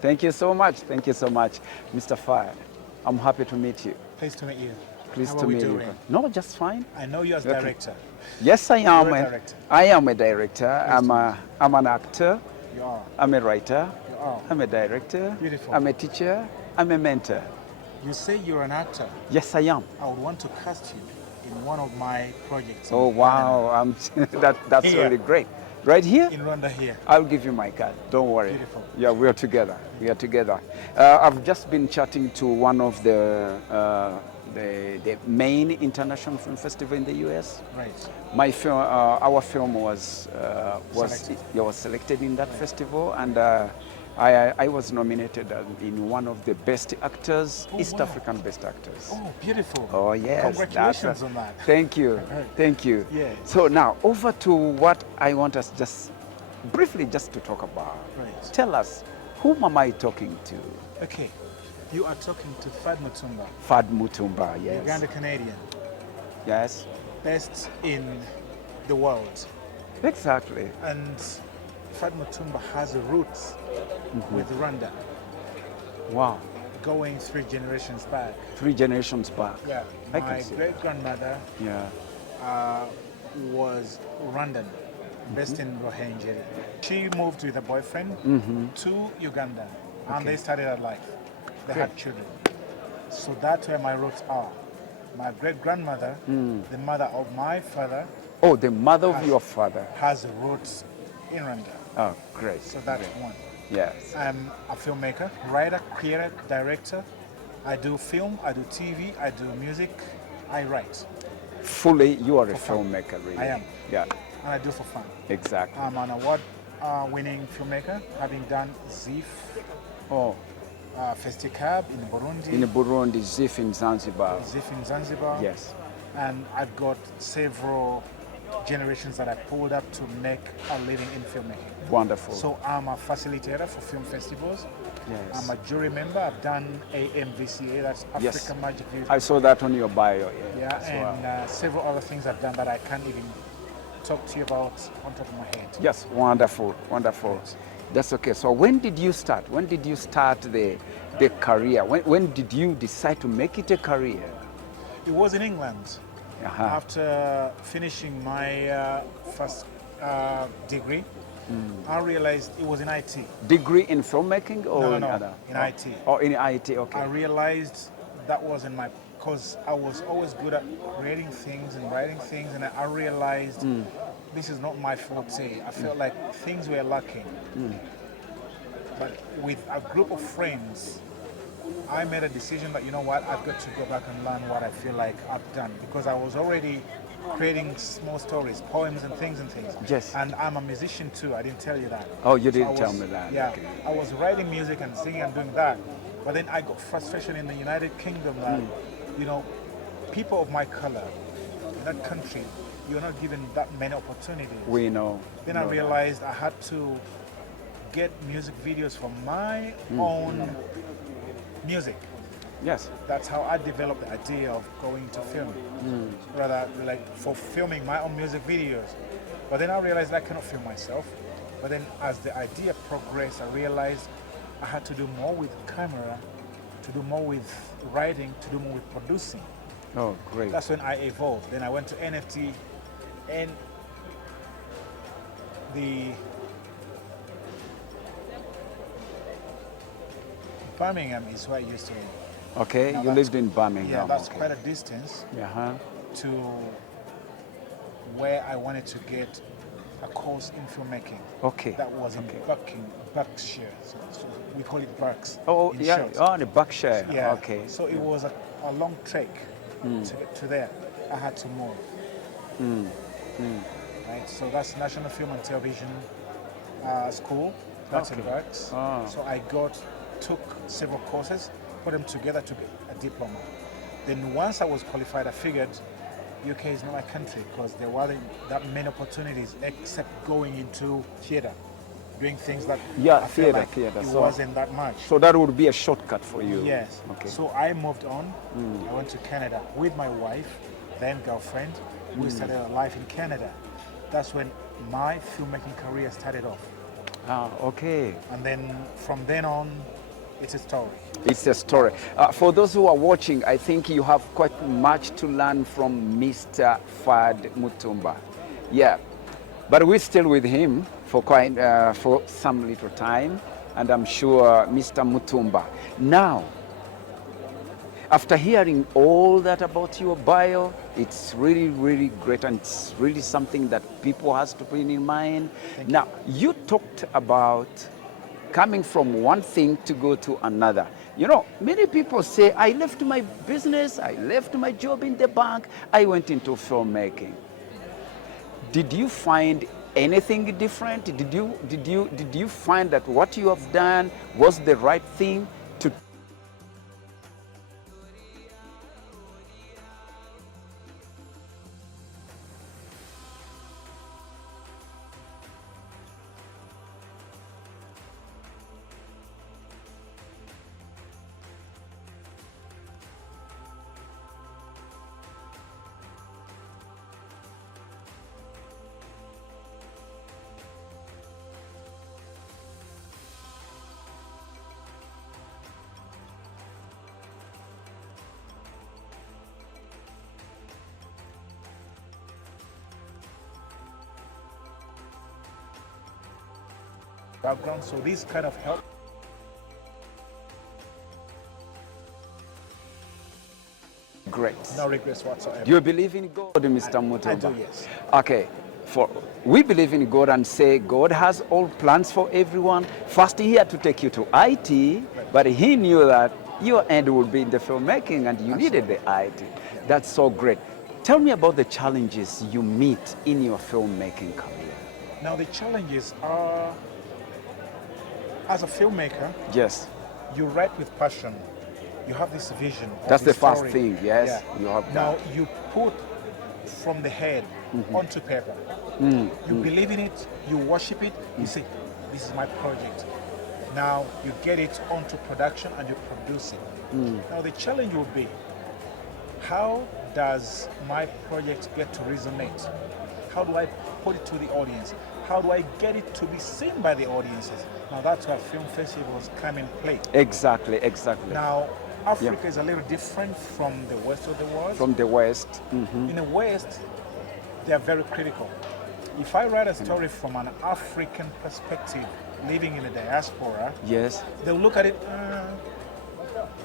Thank you so much. Thank you so much, Mr. Fire. I'm happy to meet you. Pleased to meet you. Pleased How to are we meet doing? you. No, just fine. I know you as Okay. director. Yes, I am. You're a director. I am a director. Pleased to I'm an actor. You are. I'm a writer. You are. I'm a director. Beautiful. I'm a teacher. I'm a mentor. You say you're an actor. Yes, I am. I would want to cast you in one of my projects. Oh, wow. That's Here. really great. Right here? In Rwanda here. I'll give you my card. Don't worry. Beautiful. Yeah, we are together. We are together. I've just been chatting to one of the main international film festival in the U.S. Right. My film, our film was selected in that festival, and I was nominated in one of the best actors, Oh, East wow. African best actors. Oh, beautiful. Oh yes, Congratulations on that. Thank you, thank you. Yeah. So now over to what I want us just briefly just to talk about. Right. Tell us, whom am I talking to? Okay. You are talking to Fad Mutumba, Fad Mutumba, yes. Uganda Canadian, Yes, best in the world. exactly. And Fad Mutumba has roots with Rwanda, Wow, going 3 generations back. 3 generations back. Yeah. I My can see. great grandmother Yeah. was Rwandan, based in Ruhengeri. She moved with a boyfriend to Uganda, and they started a life. They had children. So that's where my roots are. My great grandmother, the mother of my father, Oh, the mother of your father. has roots in Rwanda. Oh, great. So that's great. one. Yes. I'm a filmmaker, writer, creator, director. I do film, I do TV, I do music, I write, Fully, you are a For fun. filmmaker, really. I am. Yeah, and I do for fun. exactly. I'm an award-winning filmmaker, having done ZIF, Oh, Festicab in Burundi, in Burundi, Zif in Zanzibar. ZIF in Zanzibar. Yes. And I've got several generations that I pulled up to make a living in filmmaking. Wonderful. So I'm a facilitator for film festivals. yes. I'm a jury member. I've done AMVCA, that's Yes. African Magic Video. I saw that on your bio. Yeah, as well. and several other things I've done that I can't even talk to you about on top of my head. Yes, wonderful, wonderful. That's okay. So when did you start? When did you start the career? When did you decide to make it a career? It was in England. Uh-huh. After finishing my first degree, I realized it was in IT. Degree in filmmaking or No, in no, other? in IT. Oh, in IT, okay. I realized that wasn't my, because I was always good at creating things and writing things, and I realized this is not my forte. I felt like things were lacking. But with a group of friends, I made a decision that, you know what, I've got to go back and learn what I feel like I've done, because I was already creating small stories, poems and things. Yes. And I'm a musician too, I didn't tell you that. Oh, you So didn't I tell was- me that. Yeah, Okay. I was writing music and singing and doing that. But then I got frustration in the United Kingdom that, you know, people of my color in that country, you're not given that many opportunities. We know. Then I realized I had to get music videos for my own music. Yes. That's how I developed the idea of going to film, rather like for filming my own music videos. But then I realized I cannot film myself. But then as the idea progressed, I realized I had to do more with camera, to do more with writing, to do more with producing. Oh, great. That's when I evolved. Then I went to NFT, and the Birmingham is where I used to live. Okay, Now you lived in Birmingham. Yeah, that's okay. quite a distance Uh-huh. to where I wanted to get a course in filmmaking. Okay. That was in Berkshire. So we call it Berks. Oh, in yeah. short. Oh, the Berkshire. Yeah. Okay. So it was a long trek to get to there. I had to move. Right. So that's National Film and Television School. That's in Okay. Berks. Ah. So I took several courses, put them together to get a diploma. Then once I was qualified, I figured UK is not my country, because there wasn't that many opportunities except going into theater, doing things that Yeah, I feel theater, like theater. it So- wasn't that much. So that would be a shortcut for you. Yes. Okay. So I moved on. I went to Canada with my wife, then girlfriend. We started a life in Canada. That's when my filmmaking career started off. Ah, okay. And then from then on, it's a story. It's a story. For those who are watching, I think you have quite much to learn from Mr. Fad Mutumba. Yeah, but we're still with him for for some little time, and I'm sure Mr. Mutumba. Now, after hearing all that about your bio, it's really, really great, and it's really something that people has to put in mind. Now, you talked about coming from one thing to go to another. You know, many people say, I left my business, I left my job in the bank, I went into filmmaking. Did you find anything different? Did you find that what you have done was the right thing to Background, so this kind of help. great? No regrets whatsoever. Do you believe in God, Mr. Mutumba? I do, yes. Okay. We believe in God and say God has all plans for everyone. First, He had to take you to IT, but He knew that your end would be in the filmmaking and you needed the IT. That's so great. Tell me about the challenges you meet in your filmmaking career. Now the challenges are, as a filmmaker, Yes. you write with passion. You have this vision. That's the first story. thing, yes. You have now that. you put from the head onto paper. You believe in it, you worship it, you say, this is my project. Now you get it onto production and you produce it. Now the challenge will be, how does my project get to resonate? How do I put it to the audience? How do I get it to be seen by the audiences? Now that's where film festivals come in play. Exactly, exactly. Now Africa is a little different from the west of the world. From the West. In the West, they are very critical. If I write a story from an African perspective, living in the diaspora, Yes. they'll look at it.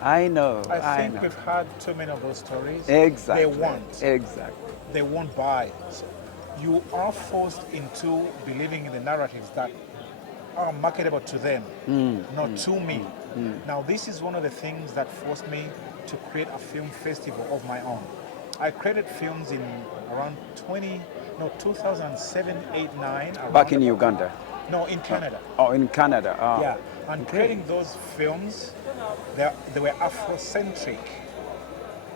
I know. I think know. we've had too many of those stories. Exactly. They won't. Exactly. They won't buy. So you are forced into believing in the narratives that are marketable to them, not to me. Now, this is one of the things that forced me to create a film festival of my own. I created films in around 2007, 8, 9. Back in Uganda. No, in Canada. Oh, in Canada. Oh. Yeah, and creating those films, they were Afrocentric,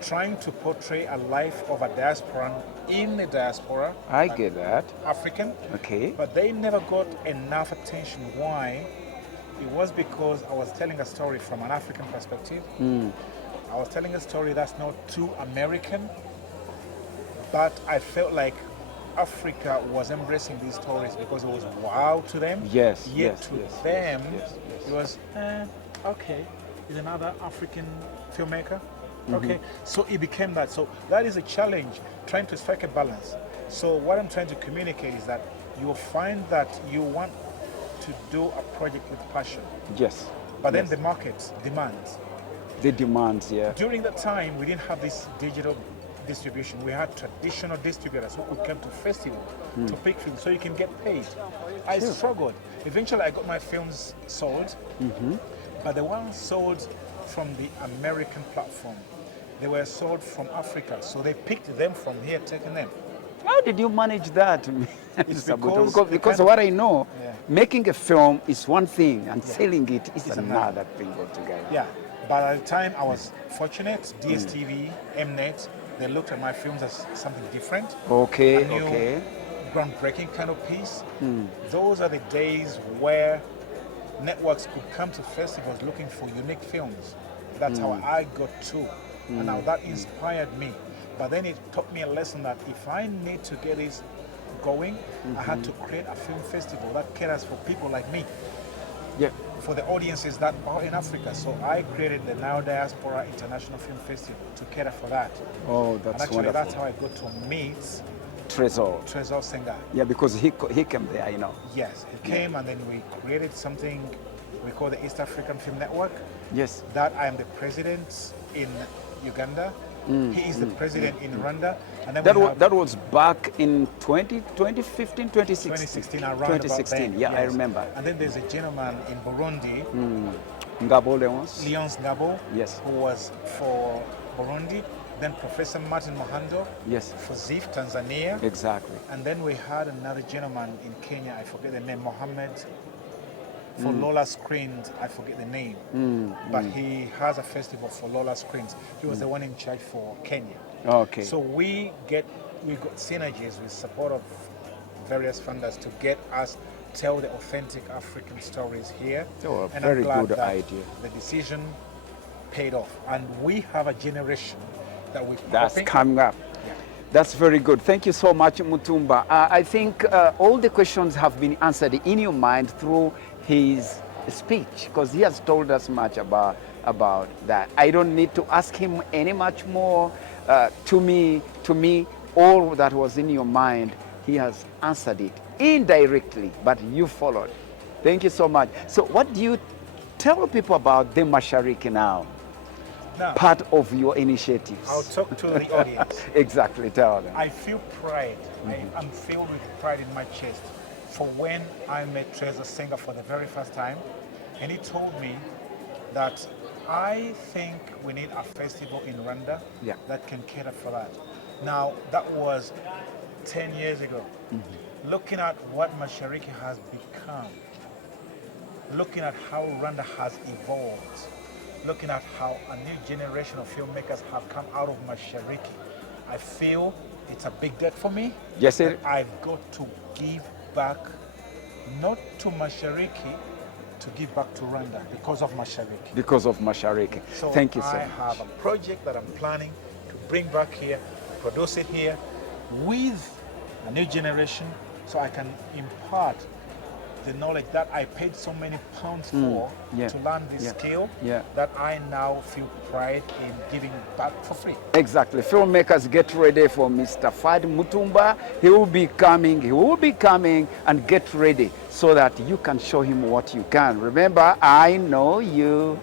trying to portray a life of a diasporan in the diaspora. I get that. African. Okay. But they never got enough attention. Why? It was because I was telling a story from an African perspective. I was telling a story that's not too American, but I felt like Africa was embracing these stories because it was wow to them. Yes, Yet yes, to yes, them, yes, yes. it was, okay, is another African filmmaker. Okay, so it became that. So that is a challenge, trying to strike a balance. So what I'm trying to communicate is that you'll find that you want to do a project with passion, Yes. but then the market demands. The demands, yeah. During that time, we didn't have this digital distribution. We had traditional distributors who could come to festival to pick films so you can get paid. I struggled. Eventually, I got my films sold, but the ones sold from the American platform, they were sold from Africa. So they picked them from here, taking them. How did you manage that? It's because what I know, Yeah. making a film is one thing and selling it is another thing altogether. Yeah, but at the time I was fortunate. DSTV, Mnet, they looked at my films as something different. Okay, a new, okay. groundbreaking kind of piece. Those are the days where networks could come to festivals looking for unique films. That's how I got to. And now that inspired me. But then it taught me a lesson that if I need to get this going, I had to create a film festival that caters for people like me, Yeah. for the audiences that are in Africa. So I created the Now Diaspora International Film Festival to cater for that. Oh, And that's actually, wonderful. that's how I got to meet Trezor. Trezor Senga. Yeah, because he came there, you know. Yes, he came and then we created something we call the East African Film Network. Yes. That I am the president in Uganda. He is the president in Rwanda. And then That was back in 2015, 2016. 2016, around 2016, about then, yeah, I yes. remember. And then there's a gentleman in Burundi, Ngabo Leons. Leonce Ngabo, Yes. who was for Burundi. Then Professor Martin Mohando Yes. for ZIF, Tanzania. Exactly. And then we had another gentleman in Kenya, I forget the name, Mohammed. For Lola Screens, I forget the name. But he has a festival for Lola Screens. He was the one in charge for Kenya. Okay. So we got synergies with support of various funders to get us tell the authentic African stories here. Oh, a and very I'm glad good that idea. the decision paid off. And we have a generation that we're That's copying. coming up. Yeah. That's very good. Thank you so much, Mutumba. I think all the questions have been answered in your mind through his speech, because he has told us much about that. I don't need to ask him any much more. To me, all that was in your mind, he has answered it indirectly, but you followed. Thank you so much. So what do you tell people about the mashareke now? Now, Part of your initiatives. I'll talk to the audience. Exactly, tell them. I feel pride. I'm filled with pride in my chest for when I met Trezor Senga for the very first time, and he told me that I think we need a festival in Rwanda that can cater for that. Now, that was 10 years ago. Looking at what Mashariki has become, looking at how Rwanda has evolved, looking at how a new generation of filmmakers have come out of Mashariki, I feel it's a big debt for me. Yes, sir. I've got to give back, not to Mashariki, to give back to Rwanda because of Mashariki. Because of mashareke. So Thank you so I much. have a project that I'm planning to bring back here, produce it here with a new generation so I can impart the knowledge that I paid so many pounds for to learn this skill that I now feel pride in giving back for free. Exactly. Filmmakers, get ready for Mr. Fad Mutumba. He will be coming and get ready so that you can show him what you can. Remember, I know you.